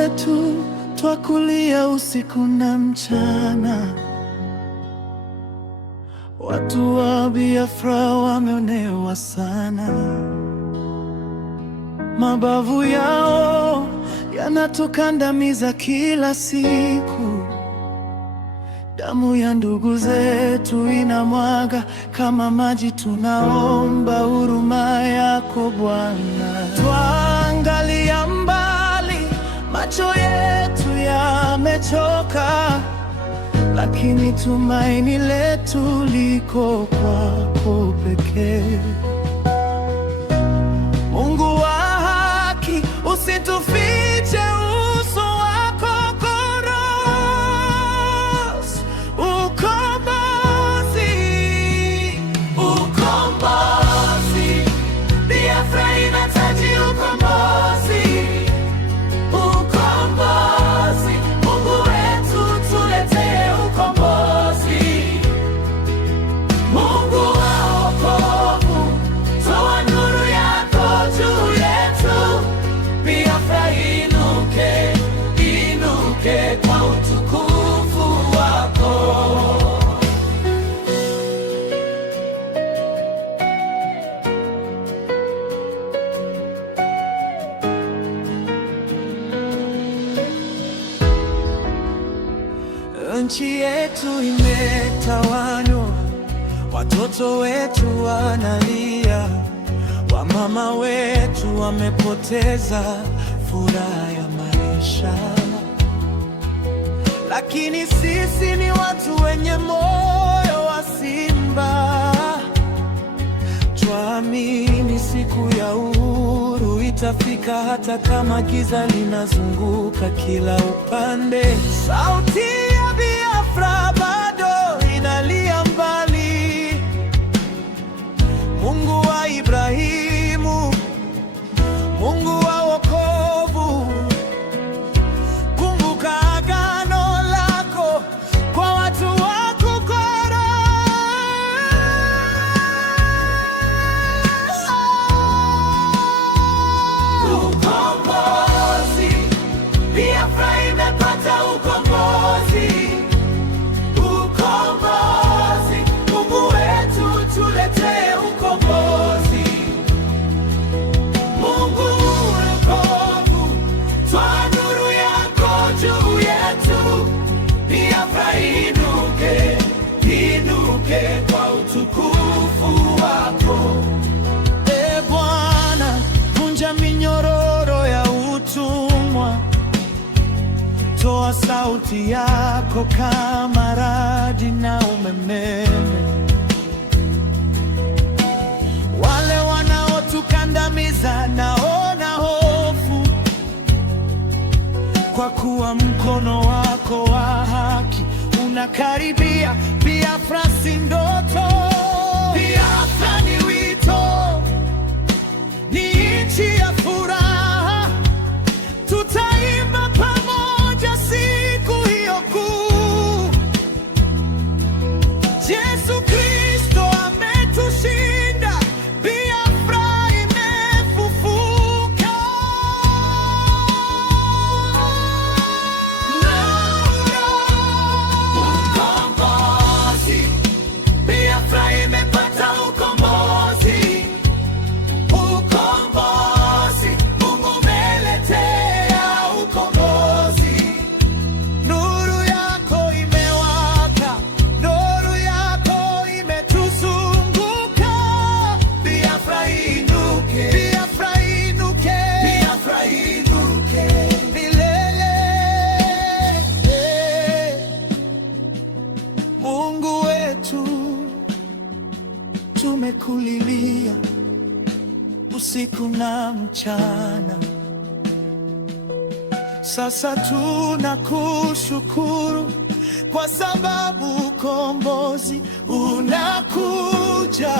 zetu, twakulia usiku na mchana. Watu wa Biafra wameonewa sana, mabavu yao yanatukandamiza kila siku. Damu ya ndugu zetu inamwaga kama maji, tunaomba huruma yako Bwana. Twaangalia mbali, macho yetu yamechoka, lakini tumaini letu liko kwako pekee. Mungu wa haki, usitufiche uso wako Koros. Ukombozi, ukombozi, Biafra inahitaji ukombozi. Ukombozi, Mungu wetu tuletee ukombozi. Mungu wa wokovu, toa nuru yako juu yetu. Biafra inuke, inuke kwa utukufu wako. Nchi yetu imetawanywa, watoto wetu wanalia, wamama wetu wamepoteza furaha ya maisha. Lakini sisi ni watu wenye moyo wa simba, twaamini siku ya uhuru itafika, hata kama giza linazunguka kila upande. Sauti ya Biafra bado inalia mbali. Mungu wa Ibrahimu, Mungu wa wokovu, kumbuka agano lako kwa watu wako Koros. Ukombozi, Biafra imepata ukombozi. Ukombozi, Mungu wetu tuletee ukombozi. Mungu wokovu, toa nuru yako juu yetu. Biafra inuke, inuke kwa utukufu wako. E Bwana, vunja minyororo ya utumwa, toa sauti yako kama radi na umeme. Wale wanaotukandamiza naona hofu, kwa kuwa mkono wako wa haki unakaribia. Biafra si ndoto, Biafra ni wito, ni nchi ya furaha. Tutaimba pamoja siku hiyo kuu. Yesu Kristo ametushinda, Biafra imefufuka. Ukombozi, Biafra imepata ukombozi. Ukombozi, Mungu umeletea ukombozi. Nuru yako imewaka, nuru yako imetuzunguka. Biafra inuke, Biafra inuke, Biafra inuke milele. Mungu wetu, tumekulilia usiku na mchana. Sasa tunakushukuru kwa sababu ukombozi unakuja.